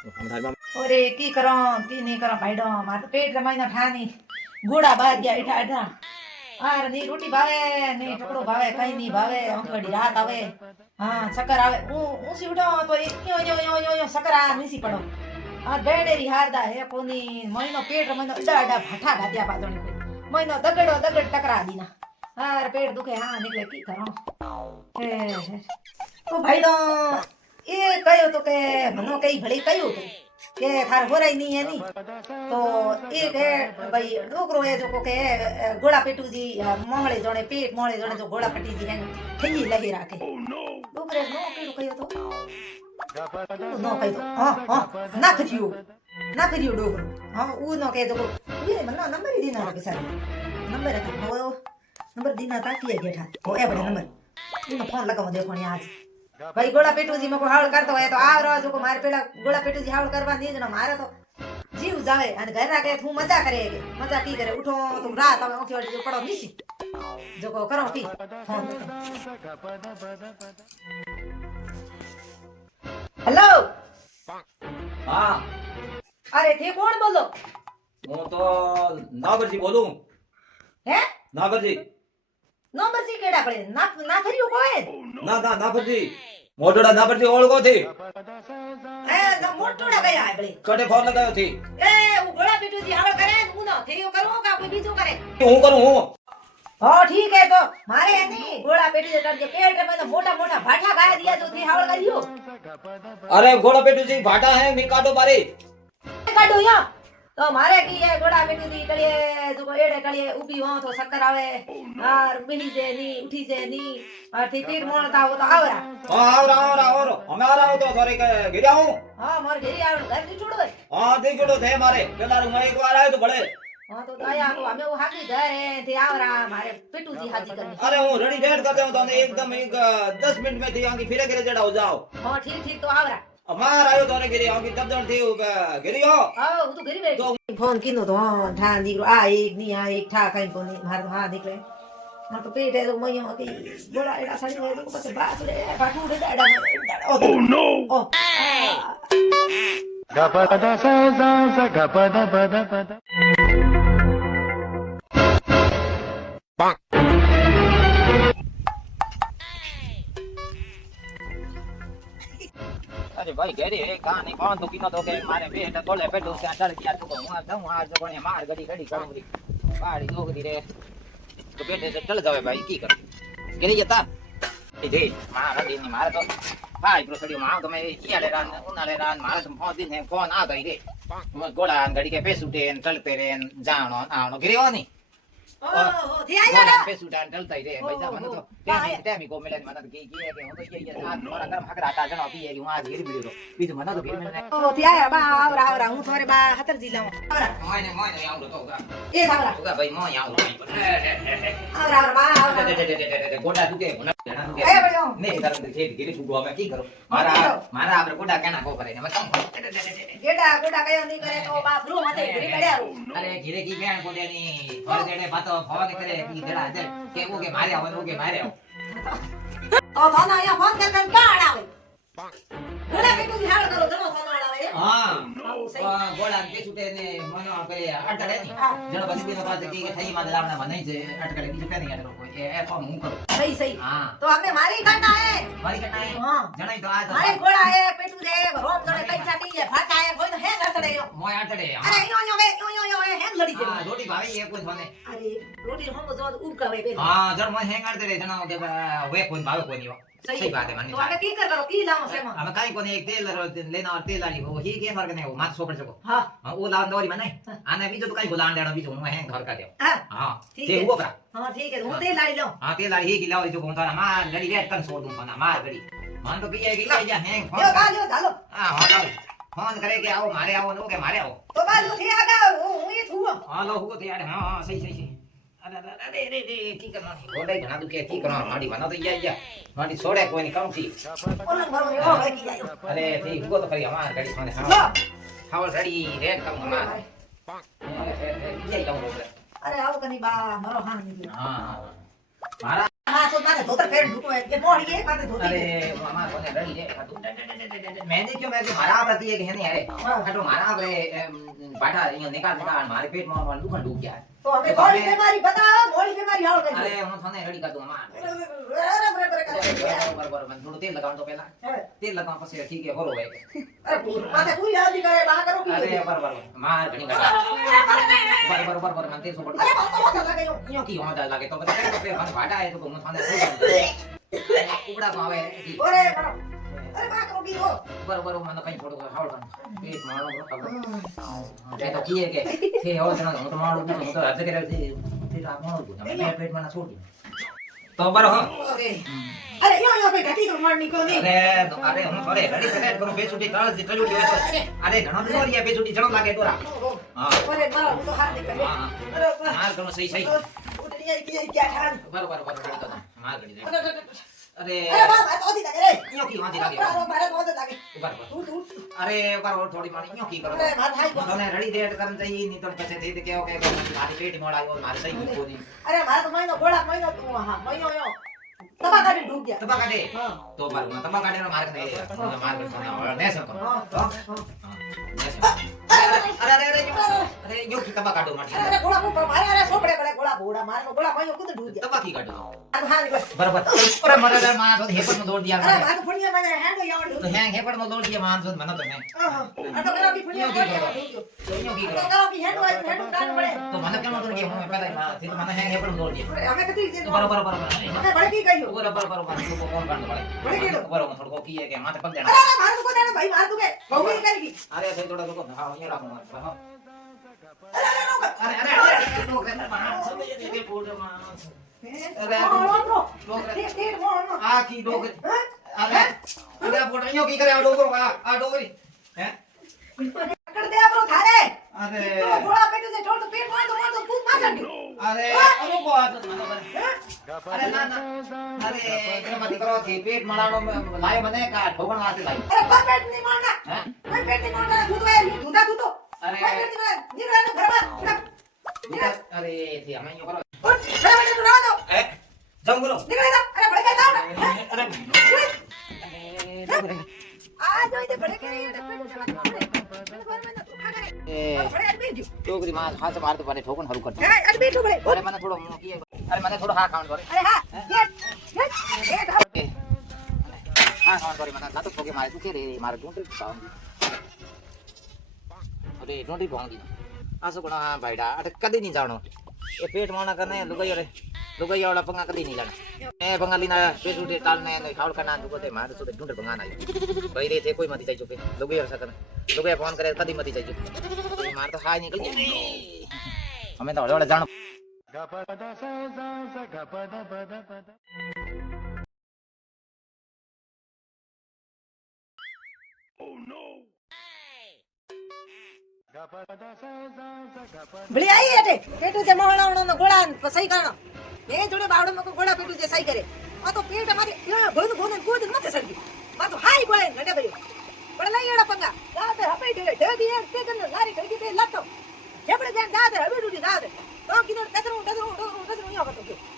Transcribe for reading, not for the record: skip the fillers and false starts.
ओरे की करो की नहीं करो भाईडो मार तो पेट रमाई ना ठानी गोड़ा बाज गया इठा इठा आर नी रोटी भावे नहीं टुकड़ो भावे कहीं नहीं भावे अंकड़ी रात आवे हाँ चक्कर आवे ऊसी उठो तो यो यो यो यो यो चक्कर आ नीसी पड़ो आ डेडेरी हारदा हे कोनी महीनो पेट महीनो अड्डा अड्डा भाठा गाद्या पाजणी महीनो दगड़ो दगड़ टकरा दीना आर पेट दुखे हाँ निकले की करो हे तो भाईडो ये कयो तो के मनो कई भली कयो तो के थार होराई नहीं है नी तो एक है भाई डोकरो है जो को के गोड़ा पेटू जी मोहळे जणे पेट मोहळे जणे जो गोड़ा पटी जी है ठई लही राखे डोकरे नो केडो कयो तो नो कयो तो हां नाख दियो डोकरो हां ऊ नो के जो ये मनो नंबर ही दीना के सारे नंबर है तो नंबर दीना ता किए गेठा ओ ए बड़े नंबर इनो फोन लगाव देखो ने आज भाई गोड़ा पेटू जी मको हावळ करतो है तो आ रोज को मारे पेला गोड़ा पेटू जी हावळ करवा नी जना मारे तो जीव जावे अने घर राखे तू मजा करे मजा की करे उठो तुम रात आवे ओठी वाली जो पड़ो नीसी जो को करो की फोन हेलो हाँ अरे थे कौन बोलो હું તો નાગરજી બોલું हैं નાગરજી नंबर जी केड़ा पड़े ना ना करियो कोई ના નાગરજી મોટોડા નાગરજી ઓળખો થી ए ना मोटोड़ा गया है बड़े કડે ફોન લગાવ્યો થી ए वो गोड़ा पेटू जी हावळ करे હું ना थे यो करो का कोई बीजो करे હું કરું હું हाँ ठीक है तो मारे है नहीं गोड़ा पेटू जे करके पेट में तो मोटा मोटा भाठा गाय दिया जो थे हावळ करियो અરે ઘોડો પેટુ જી ભાટા હે ની કાઢો મારે काढो या तो मारे की है गोड़ा पेटू जी कलिए जो को एड़े कलिए उबी हो तो शक्कर आवे और बिही जे नी उठी जे नी और थी पेट मोड़ता हो तो आवरा હા આવરો અમે આરાવ તો સોરી કે ગિર્યા હું हां मोर घेरी आव घर नी छोड़ो હા દેખડો થે મારે પેલા હું એક વાર આવ્યો તો ભલે हां तो दया तो हमें वो हाकी घर है थे आवरा मारे पेटू जी हाजी करनी અરે હું રેડી ડેટ कर दूं तने एकदम एक 10 मिनट में थी आंगी फिरे करे जड़ा हो जाओ हां ठीक ठीक तो आवरा અમાર આવ્યો તો રે ગિરી આંगी तब जण थी गिरियो हां वो तो घरी बैठ फोन किनो तो ठान दिकरो आ एक नी आ एक ठा कहीं कोनी मार तो हां निकले मार तो पेट है तो मयो के गोड़ा एड़ा सारी है तो बस बास रे बाटू रे डाडा ओ नो ओ गपदा सा सा गपदा पदा पदा अरे भाई घेरी है कहां नहीं कौन तो किनो तो के मारे पेट तोले पेटू से चढ़ गया तो હું આ દઉં આ જો ને માર ગડી કરું રી બાડી લોગડી રે તો પેટે से चल जावे भाई की कर घेरी जता ए दे मार दी नहीं मार तो भाई प्रोसडियो मार तो मैं इयाले रान उनाले रान मार तो फोन दिन है फोन आ गई रे गोड़ा गड़ी के पेस उठे चलते रे जानो आनो घेरी हो नहीं ओ थी आई जा पेस उठान चलता ही रे भाई जा मन तो टाइम को मिले मन तो की है कि हम तो ये हाथ थोड़ा गरम हक राता जनो पी है कि वहां घेरी बिड़ो बीजो मन तो घेरी मिले ओ थी आया बा आवरा आवरा हूं थोरे बा हतर जिला आवरा मोय आउं तो का ए आवरा तो का भाई मोय आउं आवरा आवरा बा आवरा गोड़ा दुके घना दुके ए बड़ो नहीं तरह से घेरी फुगवा में की करो मारा मारा आपरे गोड़ा केना को करे मैं कम गेडा गोडा कयो नहीं करे तो बाप रू मते घरी पड़या अरे घेरे की बेन गोड़े नी और जेड़े बातो फोन करे की घेरा दे के वो के मारे आओ वो के मारे आओ ओ थाना या फोन कर कर काड आवे गोडा पेटू जी हाल करो जनो थाना आवे हां गोड़ा के छूटे ने मनो करे अटड़े नी जनो बसी बिनो बात की के थई मादे लावना मनाई जे अटकड़े की पे नहीं अटको कोई ए फोन हूं करो सही सही हां तो हमें मारी करना है मारी करना है हां जणाई तो आज मारे गोडा है पेटू जे रोम जने पैसा नहीं है फाटा है कोई तो है अटड़े यो मोय अटड़े अरे यो है लड़ी जे हां रोटी भाई ये कोई थाने अरे रोटी हम जो उब करवे पे हां जर मोय हैंग करते रे जनो के वे कोई भावे कोई नहीं सही बात है माननी तो आगे की कर करो की लाओ से हम हमें काई कोने एक तेल लेना और तेल वाली वो ही के फर्क नहीं वो मात सोपड़ सको हां वो लान दौरी में नहीं आने भी जो तो काई बुलान देना भी जो मैं है घर का दे हां हां ठीक ते है हुआ करा हां ठीक है હું તે લાવી લઉં हां तेल वाली ही की लाओ जो कोंता मार गड़ी रेट कन छोड़ दूं खाना मार गड़ी मान तो की है कि या है यो गालो गालो हां हां लाओ फोन करे के आओ मारे आओ नो के मारे आओ तो बालू थी आगा હું ये थू हां लो हुआ तो यार हां सही सही अरे रे की करना गोडे घना दुखे की करना माडी बना तो या माडी छोड़े कोई नहीं कम थी ओलन भरो यो है की जायो अरे थी हुआ तो करी हमार गड़ी खाने लो हां हां रेडी रेट कम हमार ये जाओ अरे आओ कनी बा मारो हां निकलो हां मारा હા તો મારે ધોતર પહેરીને ઢૂકો કે મોડી એ મારે ધોતી અરે મામા કોને રડી રે મેં દેખ્યો મેં મારા પ્રતિ એક હેની અરે ખાટો મારા આપણે બાટા અહીંયા નિકાલ મારે પેટમાં દુખન ડૂબ ગયા તો હવે મોડી બીમારી બતાવો મોડી બીમારી આવો કે અરે હું તને રડી કાઢું મામા બરાબર મને થોડું તેલ લગાવતો પહેલા તેલ લગાવ પછી ઠીક છે હોરો હોય અરે માથે પૂરી હાલતી કરે બા કરો કે અરે બરાબર માર ઘણી ગાડા બરાબર મને તેલ સોપડ અરે બાતો લાગે યો યો કી હોતા લાગે તો પછી કઈ તો મને વાડા આય તો હું તને ઉપડા માં આવે ઓરે બરો અરે બા કરો કી હો બરાબર મને કઈ થોડું હાવડવાનું પેટ મારો બરાબર તે તો કીએ કે તે હો જણા હું તો મારું હું તો આજે કરે તે આ મોણો છું મેં પેટ માં ના છોડી તો બરો હો અરે યો ભાઈ ઘટી તો માર નીકો ની અરે હું અરે રેડી સેટ કરું બેસુટી તળ જે કડુડી હોય અરે ઘણો દોરિયા બેસુટી જણો લાગે તોરા હા અરે મારા હું તો હાથ નીકળે હા અરે માર કનો સહી સહી ઉડની કી ક્યાં ઠાન બરાબર માર ગડી દે અરે અરે બા તો દી લાગે રે યો કી વાંધી લાગે મારે તો લાગે બરાબર ઉઠ અરે બરાબર થોડી મારી યો કી કરો અરે માર થાય હું તને રેડી દેટ કરન જઈ ની તો પછી તે કેવો કે મારી પેટ મોડાયો મારે સહી મૂકો દી અરે મારે તો મહિનો ગોળા મહિનો હા મહિનો યો તબા કાઢી ડૂબ ગયા તબા કાઢે હા તો બરાબર તબા કાઢે માર કે દે માર કે તને નેસો કરો અરે યો કી તબા કાઢો મારી અરે ગોળા ઉપર મારે અરે સોપડે પડે ગોળા ભોડા મારે ગોળા મહિનો કુદ ડૂબ ગયા તબા કી કાઢો આ હા નીકળ બરાબર અરે મરે માં તો હેપડ માં દોડ દિયા અરે મારે તો ફળિયા મને હેન્ડ આવડી તો હેંગ હેપડ માં દોડ દિયા માન તો મને તો મે આ તો કરા બી ફળિયા ફળિયા તો યો કી તો કરો કરા બી હેન્ડ આવી હેન્ડ કાઢ પડે તો મને કેમ તો કે હું પેલા માં થી મને હેંગ હેપડ માં દોડ દિયા અમે કતી છે બરાબર અમે ભડકી ગયો બરાબર તો કોણ કાઢો પડે બરાબર થોડો કીએ કે માથે પગ દેਣਾ અરે મારે તો કોને ભાઈ મારે તો કે બહુ કરી ગઈ અરે થઈ થોડા લોકો હા અહીંયા રાખો અરે અરે લોકો માં સમજે કે પોડો માં આ કી ડોગ અરે અરે પોડો અહીંયા કી કરે આ ડોગરો આ ડોગરી હે પકડ દે આપણો થારે અરે તો ગોળા પેટું છે છોડ તો પેટ માં તો ખૂબ માથાડી અરે અરે બોઆ તો અરે ના ના અરે એકરમાંથી કરો થી પેટ મણાનો લાયો મને કા ઠોકણ વાસે લાયો અરે પેટ ની માના હે કોઈ પેટ ની માના દૂધો અરે પેટ ની માના નીરાને ભરવા અરે થી અમે યો કરો ઉઠ ભરવા તો રાવ દો એ જાઉં બોલો નીકળી જા અરે ભડકે જાવ ને અરે આ જોઈ દે ભડકે છોકરી માં હાથ માર તો પાને ઠોકણ હરું કરતી અરે બેઠો ભડે અરે મને થોડો અરે મને થોડો હા ખાવાનું કરે અરે હા ગેટ હા ખાવાનું કરે મને લાતો ઠોકે મારે તું કે રે મારે ઢૂંઢી ખાવ અરે ઢૂંઢી ભાંગી આ શું કોના ભાઈડા અરે કદી નહીં જાણો એ પેટ મોણા કરને લુગાઈ વાળા પંગા કદી નહીં જાણે એ બંગાલીના પેટ ઉઠે તાલને ખાવડ કરના દુગતે મારે સુધે ઢૂંઢ ભંગાના ભાઈ રે તે કોઈ મતી જાય ચુકે લુગાઈ હરસા કરે લુગાઈ ફોન કરે કદી મતી જાય ચુકે મારે તો હાય નીકળી જાય અમે તો હળે જાણો ભળી આઈ એટલે પેટું જે મોહણાવણો નો ગોળા સહી કરનો એ જોડે બાવડો મકો ગોળા પેટું જે સહી કરે આ તો પેટ અમારી ભોયનું ભોયનું કૂદ નથી સરકી આ તો હાઈ ગોળે ગડે ભર્યો પણ લઈ એડા પંગા દાદે હપે ઢેડી એક તે કન લારી કડી તે લાતો જેપડે જાન દાદે હવે ડૂડી દાદે તો કીધું કચરું યો કરતો